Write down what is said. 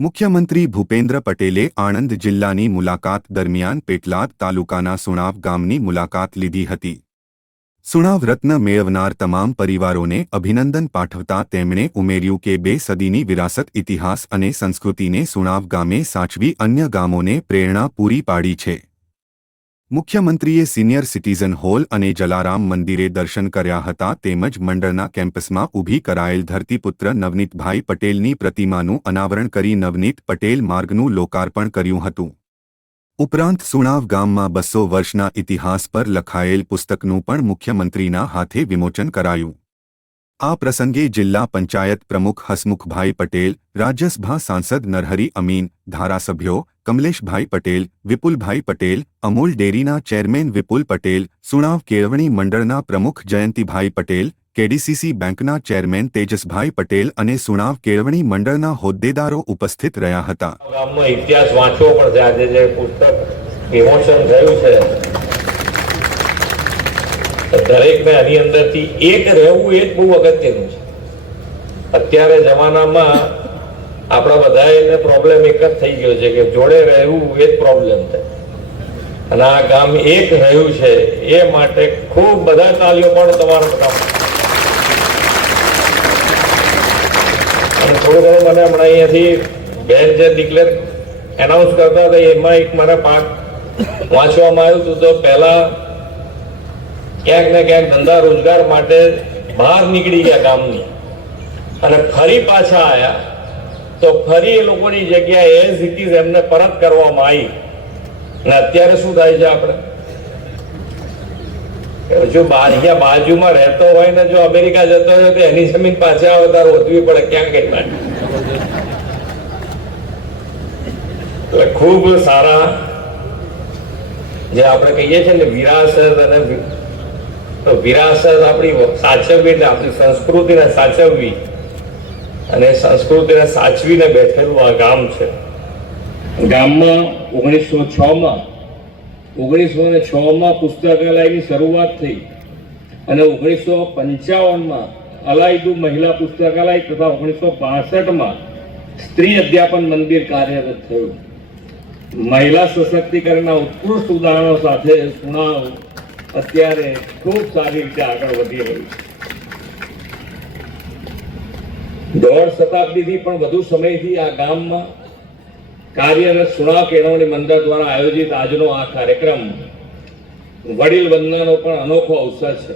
મુખ્યમંત્રી ભૂપેન્દ્ર પટેલે આણંદ જિલ્લાની મુલાકાત દરમિયાન પેટલાદ તાલુકાના સુણાવ ગામની મુલાકાત લીધી હતી। સુણાવ રત્ન મેળવનાર તમામ પરિવારોને અભિનંદન પાઠવતા તેમણે ઉમેર્યું કે 2 સદીની વિરાસત ઇતિહાસ અને સંસ્કૃતિને સુણાવ ગામે સાચવી અન્ય ગામોને પ્રેરણા પૂરી પાડી છે। મુખ્યમંત્રીએ સિનિયર સિટીઝન હોલ અને જલારામ મંદિરે દર્શન કર્યા હતા તેમજ મંડળના કેમ્પસમાં ઊભી કરાયેલ ધરતીપુત્ર નવનીતભાઈ પટેલની પ્રતિમાનું અનાવરણ કરી નવનીત પટેલ માર્ગનું લોકાર્પણ કર્યું હતું। ઉપરાંત સુણાવ ગામમાં 200 વર્ષના ઇતિહાસ પર લખાયેલ પુસ્તકનું પણ મુખ્યમંત્રીના હાથે વિમોચન કરાયું। આ પ્રસંગે જિલ્લા પંચાયત પ્રમુખ હસમુખભાઈ પટેલ, રાજ્યસભા સાંસદ નરહરી અમીન, ધારાસભ્યો કમલેશભાઈ પટેલ, વિપુલભાઈ પટેલ, અમૂલ ડેરીના ચેરમેન વિપુલ પટેલ, સુણાવ કેળવણી મંડળના પ્રમુખ જયંતિભાઈ પટેલ, કેડીસીસી બેંકના ચેરમેન તેજસભાઈ પટેલ અને સુણાવ કેળવણી મંડળના હોદ્દેદારો ઉપસ્થિત રહ્યા હતા। ગામનો ઇતિહાસ વાંચવો પડશે। આજે જે પુસ્તક વિમોચન થયું છે દરેકને આની અંદરથી એક રહેવું એ જ બહુ અગત્યનું છે। અત્યારે જમાનામાં આપણા બધાને પ્રોબ્લેમ એક જ થઈ ગયો છે કે જોડે રહેવું એ જ પ્રોબ્લેમ છે અને આ ગામ એક રહ્યું છે એ માટે ખૂબ બધા તાલીઓ પણ તમારા કામ। અને થોડું ઘણું મને હમણાં અહીંયાથી બેન જે ડિક્લેર એનાઉન્સ કરતા હતા એમાં એક મારા પાક વાંચવામાં આવ્યું હતું તો પહેલા ક્યાંક ને ક્યાંક ધંધા રોજગાર માટે બહાર નીકળી ગયા ગામની અને ફરી પાછા આવ્યા તો ફરી એ લોકોની જગ્યાએ એઝ ઇટ ઇઝ એમને પરત કરવામાં આવી અને અત્યારે શું થાય છે આપણે જો અહીંયા બાજુમાં રહેતો હોય ને જો અમેરિકા જતો હોય તો એની જમીન પાછા અવતાર વધવી પડે ક્યાં કઈ માટે। એટલે ખૂબ સારા જે આપણે કહીએ છીએ ને વિરાસત અને તો વિરાસત આપણી સાચવવી એટલે આપણી સંસ્કૃતિને સાચવવી અને સંસ્કૃતિને સાચવીને બેઠેલું આ ગામ છે। ગામમાં 1906માં પુસ્તકાલયની શરૂઆત થઈ અને 1955માં અલાયદુ મહિલા પુસ્તકાલય તથા 1962માં સ્ત્રી અધ્યાપન મંદિર કાર્યરત થયું। મહિલા સશક્તિકરણના ઉત્કૃષ્ટ ઉદાહરણો સાથે સુણાવ અત્યારે ખૂબ સારી રીતે આગળ વધી રહ્યું છે। 1.5 શતાબ્દીથી પણ વધુ સમયથી આ ગામમાં કાર્યરત સુણાવ કેળવણી મંડળ દ્વારા આયોજિત આજનો આ કાર્યક્રમ વડીલ વંદનાનો પણ અનોખો અવસર છે।